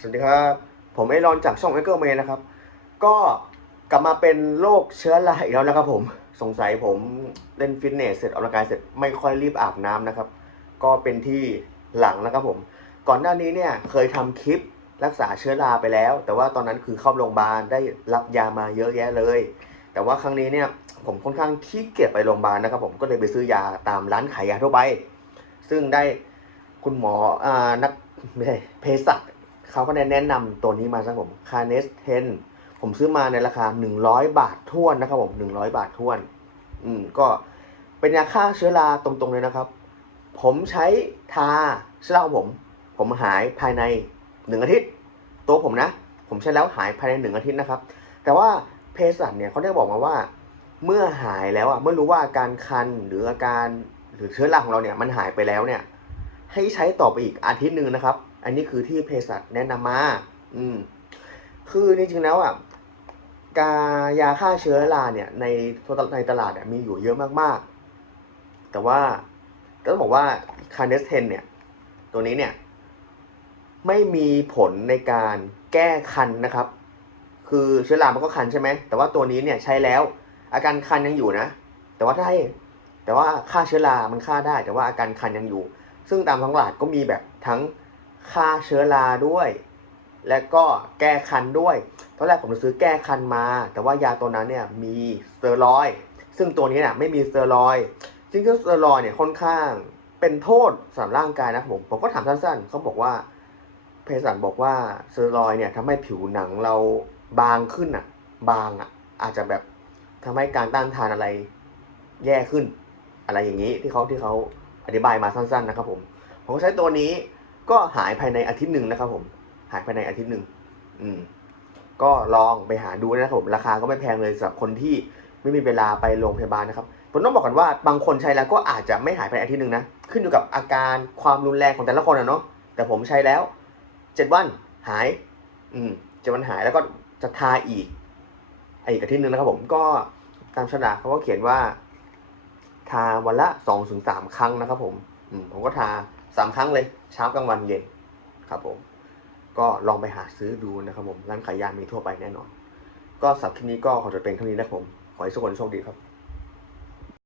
สวัสดีครับ ผมไอรอนจากช่อง e อเ r อร์เมนะครับ ก็กลับมาเป็นโรคเชื้อราอีกแล้วนะครับผม สงสัยผมเล่นฟิตเนสเสร็จออกกำลังกายเสร็จไม่ค่อยรีบอาบน้ำนะครับ ก็เป็นที่หลังนะครับผม ก่อนหน้านี้เนี่ยเคยทำคลิปรักษาเชื้อราไปแล้ว แต่ว่าตอนนั้นคือเข้าโรงพยาบาลได้รับยามาเยอะแยะเลย แต่ว่าครั้งนี้เนี่ยผมค่อนข้างขี้เกียจไปโรงพยาบาลนะครับ ผมก็เลยไปซื้อยาตามร้านขายยาทั่วไป ซึ่งได้คุณหมออ่านักไม่ใช่เภสัช เขาก็ได้แนะนำตัวนี้มาครับผมคาเนสเทนผมซื้อมาในราคา 100 บาทท้วนนะครับผม100 บาทท้วน อืมก็เป็นยาฆ่าเชื้อราตรงๆเลยนะครับ ผมใช้ทาเชื้อราของผม ผมหายภายในหนึ่งอาทิตย์ ตัวผมนะ ผมใช้แล้วหายภายในหนึ่งอาทิตย์นะครับ แต่ว่าเภสัชเนี่ยเขาได้บอกมาว่า เมื่อหายแล้วอะเมื่อรู้ว่าอาการคันหรืออาการหรือเชื้อราของเราเนี่ยมันหายไปแล้วเนี่ย ให้ใช้ต่อไปอีกอาทิตย์หนึ่งนะครับ อันนี้คือที่เภสัชแนะนำมา อืม คือจริงๆแล้วอะกายาฆ่าเชื้อราเนี่ยในในตลาดเนี่ยมีอยู่เยอะมากๆ แต่ว่าต้องบอกว่าคาเนสเทนเนี่ย ตัวนี้เนี่ย ไม่มีผลในการแก้คันนะครับ คือเชื้อรามันก็คันใช่ไหม แต่ว่าตัวนี้เนี่ยใช้แล้ว อาการคันยังอยู่นะ แต่ว่าถ้าให้ แต่ว่าฆ่าเชื้อรามันฆ่าได้ แต่ว่าอาการคันยังอยู่ ซึ่งตามท้องตลาดก็มีแบบทั้ง ฆ่าเชื้อราด้วย และก็แก้คันด้วย ตอนแรกผมจะซื้อแก้คันมา แต่ว่ายาตัวนั้นเนี่ยมีสเตียรอย ซึ่งตัวนี้เนี่ยไม่มีสเตียรอยจริงๆสเตียรอยเนี่ยค่อนข้างเป็นโทษสำหรับร่างกายนะครับผม ผมก็ถามสั้นๆเขาบอกว่าเภสัชบอกว่าสเตียรอยเนี่ยทำให้ผิวหนังเราบางขึ้นอะ บางอะ อาจจะแบบทำให้การต้านทานอะไรแย่ขึ้น อะไรอย่างนี้ที่เขาที่เขาอธิบายมาสั้น ๆ นะครับผม ผมก็ใช้ตัวนี้ ก็หายภายในอาทิตย์หนึ่งนะครับผมหายภายในอาทิตย์หนึ่งอืมก็ลองไปหาดูนะครับผมราคาก็ไม่แพงเลยสำหรับคนที่ไม่มีเวลาไปโรงพยาบาลนะครับผมต้องบอกก่อนว่าบางคนใช้แล้วก็อาจจะไม่หายภายในอาทิตย์หนึ่งนะขึ้นอยู่กับอาการความรุนแรงของแต่ละคนอะเนาะแต่ผมใช้แล้วเจ็ดวันหาย อืมเจ็ดวันหายแล้วก็จะทาอีกอีกอาทิตย์หนึ่งนะครับผมก็ตามฉลากเขาก็เขียนว่า ทาวันละสองถึงสามครั้งนะครับผม อืมผมก็ทา สามครั้งเลยเช้ากลางวันเย็นครับผม ก็ลองไปหาซื้อดูนะครับผมร้านขายยามีทั่วไปแน่นอน ก็สับคลิปนี้ก็ขอจบเป็นเท่านี้นะครับผม ขอให้ทุกคนโชคดีครับ